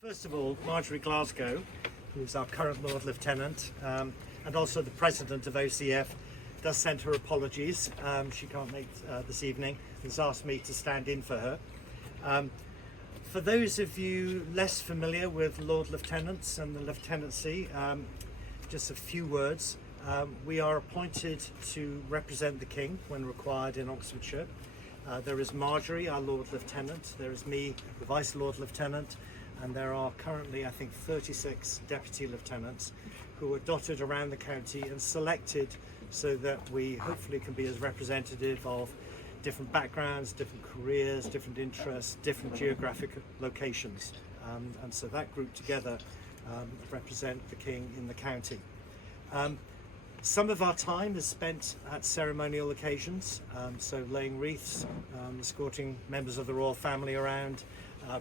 First of all, Marjorie Glasgow, who's our current Lord Lieutenant, and also the President of OCF, does send her apologies. She can't make this evening and has asked me to stand in for her. For those of you less familiar with Lord Lieutenants and the Lieutenancy, just a few words. We are appointed to represent the King when required in Oxfordshire. There is Marjorie, our Lord Lieutenant. There is me, the Vice Lord Lieutenant. And there are currently, I think, 36 deputy lieutenants who are dotted around the county and selected so that we hopefully can be as representative of different backgrounds, different careers, different interests, different geographic locations. And so that group together represent the King in the county. Some of our time is spent at ceremonial occasions, so laying wreaths, escorting members of the royal family around,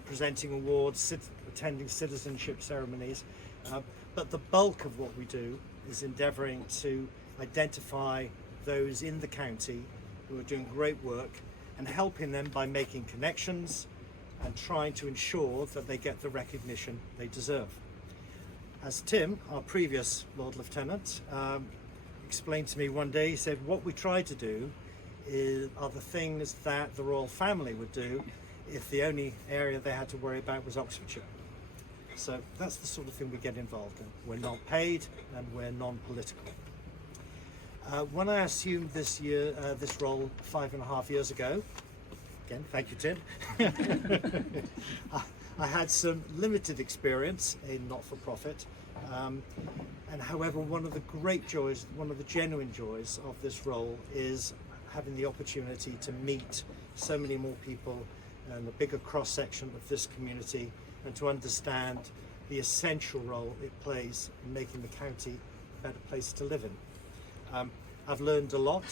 presenting awards, attending citizenship ceremonies, but the bulk of what we do is endeavouring to identify those in the county who are doing great work and helping them by making connections and trying to ensure that they get the recognition they deserve. As Tim, our previous Lord Lieutenant, explained to me one day, he said, what we try to do are the things that the royal family would do if the only area they had to worry about was Oxfordshire. So that's the sort of thing we get involved in. We're not paid and we're non-political. When I assumed this role 5.5 years ago, again, thank you, Tim, I had some limited experience in not-for-profit, and however, one of the great joys, one of the genuine joys of this role is having the opportunity to meet so many more people and a bigger cross-section of this community, and to understand the essential role it plays in making the county a better place to live in. I've learned a lot.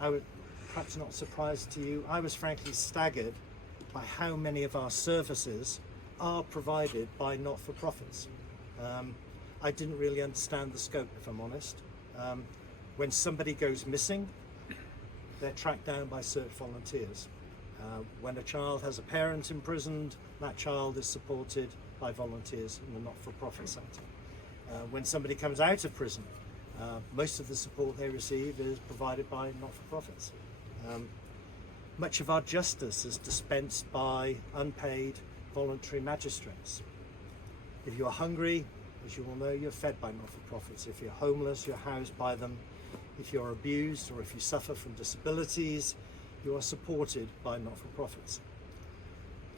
I would, perhaps not surprised to you, I was frankly staggered by how many of our services are provided by not-for-profits. I didn't really understand the scope, if I'm honest. When somebody goes missing, they're tracked down by search volunteers. When a child has a parent imprisoned, that child is supported by volunteers in the not-for-profit sector. When somebody comes out of prison, most of the support they receive is provided by not-for-profits. Much of our justice is dispensed by unpaid voluntary magistrates. If you're hungry, as you all know, you're fed by not-for-profits. If you're homeless, you're housed by them. If you're abused or if you suffer from disabilities, you are supported by not-for-profits.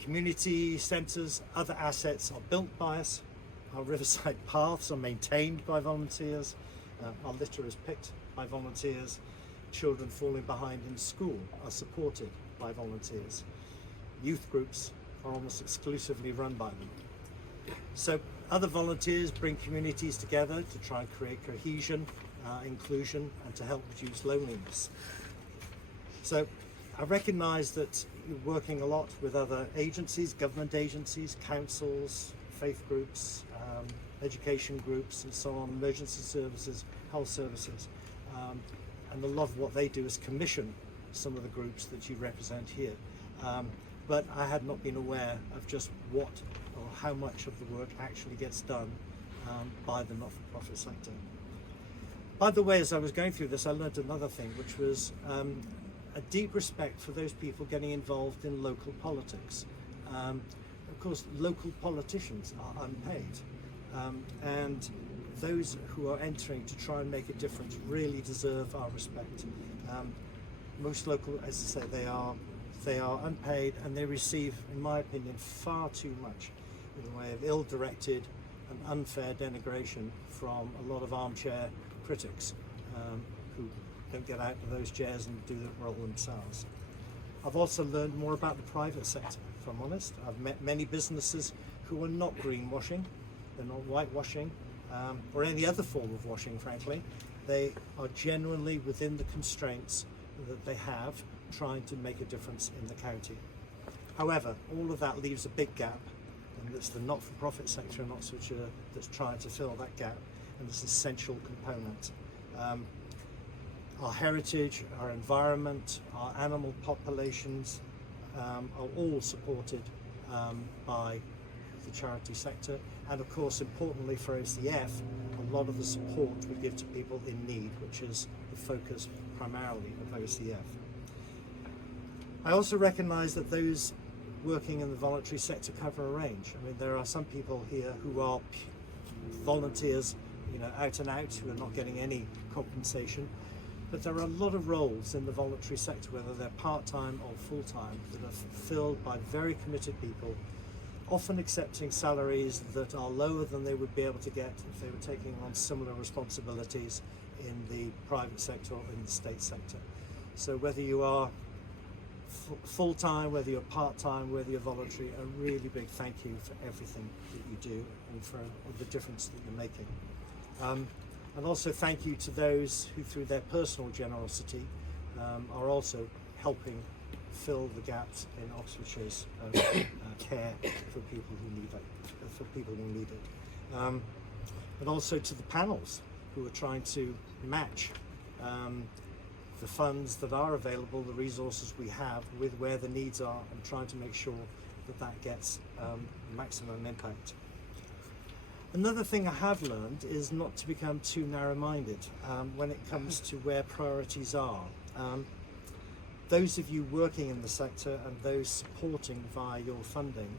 Community centres, other assets are built by us. Our riverside paths are maintained by volunteers. Our litter is picked by volunteers. Children falling behind in school are supported by volunteers. Youth groups are almost exclusively run by them. So other volunteers bring communities together to try and create cohesion, inclusion, and to help reduce loneliness. So I recognise that you're working a lot with other agencies, government agencies, councils, faith groups, education groups and so on, emergency services, health services. And a lot of what they do is commission some of the groups that you represent here. But I had not been aware of just what or how much of the work actually gets done by the not-for-profit sector. By the way, as I was going through this, I learned another thing, which was a deep respect for those people getting involved in local politics. Of course, local politicians are unpaid, and those who are entering to try and make a difference really deserve our respect. Most local, as I say, they are unpaid, and they receive, in my opinion, far too much in the way of ill-directed and unfair denigration from a lot of armchair critics who don't get out of those chairs and do the role themselves. I've also learned more about the private sector, if I'm honest. I've met many businesses who are not greenwashing, they're not whitewashing, or any other form of washing, frankly. They are genuinely within the constraints that they have, trying to make a difference in the county. However, all of that leaves a big gap, and it's the not-for-profit sector in Oxfordshire that's trying to fill that gap, and this essential component. Our heritage, our environment, our animal populations are all supported by the charity sector, and of course importantly for OCF, a lot of the support we give to people in need, which is the focus primarily of OCF. I also recognise that those working in the voluntary sector cover a range. I mean, there are some people here who are volunteers, out and out, who are not getting any compensation. But there are a lot of roles in the voluntary sector, whether they're part-time or full-time, that are filled by very committed people, often accepting salaries that are lower than they would be able to get if they were taking on similar responsibilities in the private sector or in the state sector. So whether you are full-time, whether you're part-time, whether you're voluntary, a really big thank you for everything that you do and for the difference that you're making. And also thank you to those who, through their personal generosity, are also helping fill the gaps in Oxfordshire's care for people who need it. And also to the panels who are trying to match the funds that are available, the resources we have, with where the needs are, and trying to make sure that that gets maximum impact. Another thing I have learned is not to become too narrow-minded when it comes to where priorities are. Those of you working in the sector and those supporting via your funding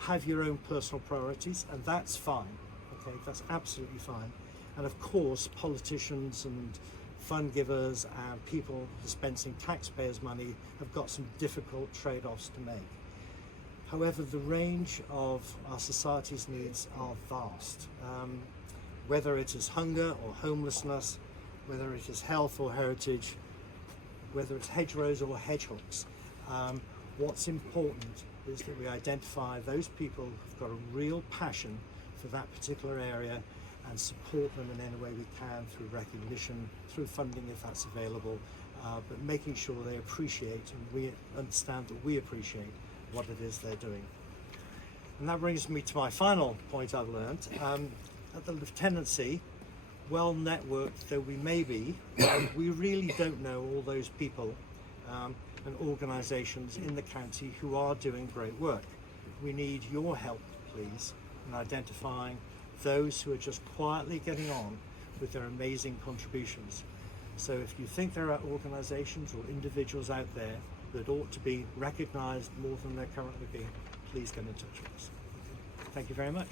have your own personal priorities, and that's fine, okay, that's absolutely fine. And of course, politicians and fund givers and people dispensing taxpayers' money have got some difficult trade-offs to make. However, the range of our society's needs are vast. Whether it is hunger or homelessness, whether it is health or heritage, whether it's hedgerows or hedgehogs, what's important is that we identify those people who've got a real passion for that particular area and support them in any way we can, through recognition, through funding if that's available, but making sure they appreciate and we understand that we appreciate what it is they're doing. And that brings me to my final point I've learned. At the lieutenancy, well networked though we may be, we really don't know all those people and organisations in the county who are doing great work. We need your help, please, in identifying those who are just quietly getting on with their amazing contributions. So if you think there are organisations or individuals out there that ought to be recognised more than they're currently being, please get in touch with us. Thank you very much.